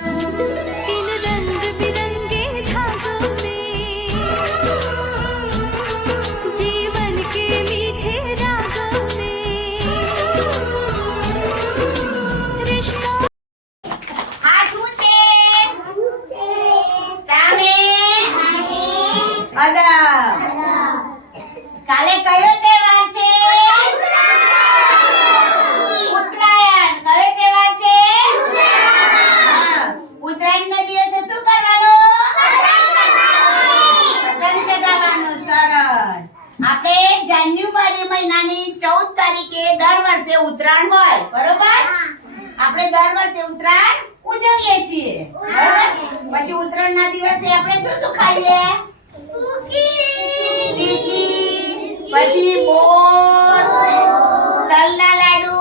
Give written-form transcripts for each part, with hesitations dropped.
इन रंग बिरंगे धागों में जीवन के मीठे रागों में रिश्तों હાથ ઊંચે સામે અદબ કાલે કયો તહેવાર છે ઉત્તરાયણ કયો તહેવાર છે ઉત્તરાયણના દિવસે શું કરવાનું પતંગ ચગાવવાનું સરસ આપણે જાન્યુઆરી મહિનાની 14 તારીખે દર વર્ષે ઉત્તરાયણ હોય બરોબર આપણે દર વર્ષે ઉત્તરાયણ ઉજવીએ છીએ બરાબર પછી ઉત્તરાયણના દિવસે આપણે શું શું ખાઈએ ચીકી પછી બોર તલના લાડુ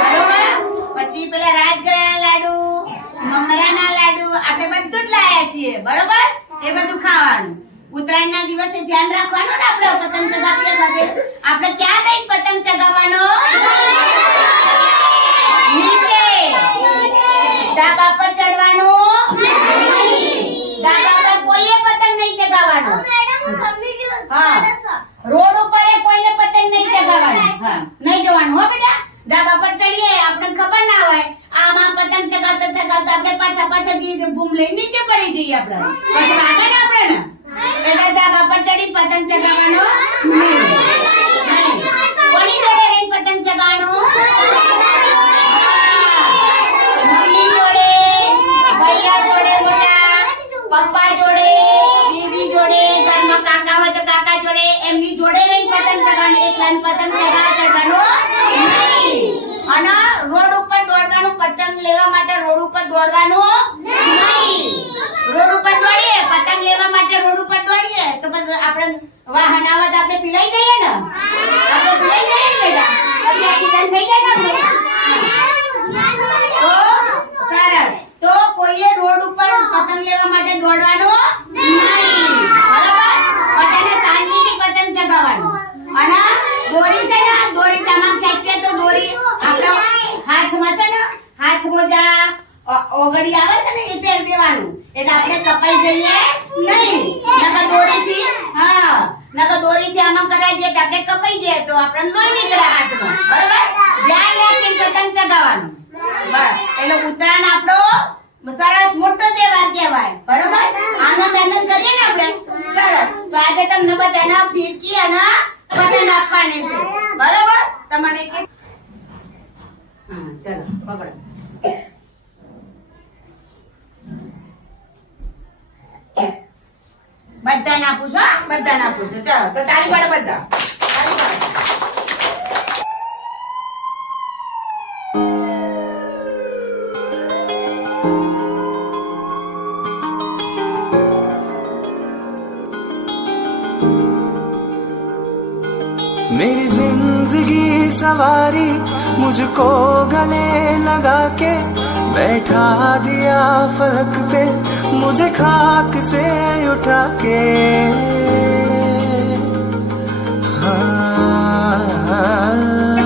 બરાબર પછી પેલા રાજગરાના લાડુ મમરાના લાડુ આપણે બધું જ લાયા છીએ બરાબર એ બધું ખાવાનું ઉત્તરાયણના દિવસે ધ્યાન રાખવાનું ને આપણે પતંગ ચગાવતી વખતે આપણે ક્યાં રહીને પતંગ ચગાવવાનો નીચે ધાબા પર ચડવાનું ધાબા પર કોઈએ પતંગ નહીં ચગાવવાનો હા રોડ ઉપર કોઈને પતંગ નહીં ચગાવવાનો હા નહીં જવાનું હો બેટા ધાબા પર ચડીએ આપણે ખબર ના હોય આમાં પતંગ ચગાવતા ચગાવતા આપણે પાછા જઈએ બૂમ લઈને નીચે પડી જઈએ આપણે પછી વાગે ને આપણે ને એટલે ધાબા પર ચડી પતંગ ચગાવવાનો નહીં કોની જોડે રહીને પતંગ ચગાવવાનો પપ્પા જોડે દીદી જોડે ઘરમાં કાકા હોય તો કાકા જોડે એમની જોડે રહી પતંગ ચગાવવાની એકલા પતંગ ચગાવવાનો નહીં અને રોડ ઉપર દોડવાનું પતંગ લેવા માટે રોડ ઉપર દોડવાનું નહીં રોડ ઉપર દોડીએ પતંગ લેવા માટે રોડ ઉપર દોડીએ તો પછી આપણે વાહન આવે તો આપણે પીલાઈ જઈએ ને આપણે પીલાઈ જઈએ ને બેટા પછી એક્સિડન્ટ થઈ જાય ને તો સરસ તો કોઈએ રોડ ઉપર પતંગ લેવા માટે દોડવાનું નહીં બરાબર બધાને શાંતિથી પતંગ ચગાવવાનું અને દોરી છે ને દોરી તમામ ખેંચે તો દોરી આપણો હાથમાં છે ને હાથ મોજા ઓગળી આવે છે ને એ પહેર દેવાનું એટલે આપણે કપાઈ જઈએ નહીં નકર દોરીથી હા નકર દોરીથી આમાં કરાવી દઈએ તો આપણે કપાઈ જઈએ તો આપણને લોહી નીકળે હાથમાં બરાબર ધ્યાન રાખીને પતંગ ચગાવવાનું બસ એટલે ઉત્તરાયણ આપણો સરસ મોટો તહેવાર કહેવાય બરાબર આનંદ કરીએ ને આપણે સરસ તો આજે તમને બધાને ફિરકી અને પતંગ આપવાની છે બરાબર તમને કે હા ચલો પકડો બધાને આપું છું બધાને આપું છું ચલો તો તાળી પાડો બધા તાળી પાડો मेरी जिंदगी सवारी मुझको गले लगा के बैठा दिया फलक पे मुझे खाक से उठा के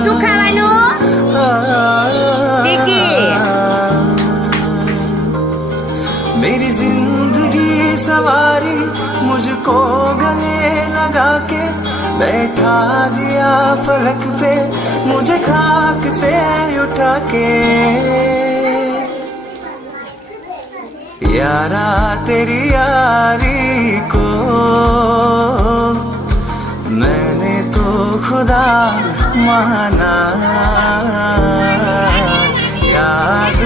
શું ખાવાનું ચીકી मेरी जिंदगी सवारी मुझको गले लगा के बैठा दिया फलक पे मुझे खाक से उठा के यारा तेरी यारी को मैंने तो खुदा माना याद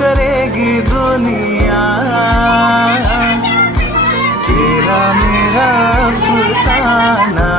करेगी दुनिया तेरा मेरा अफसाना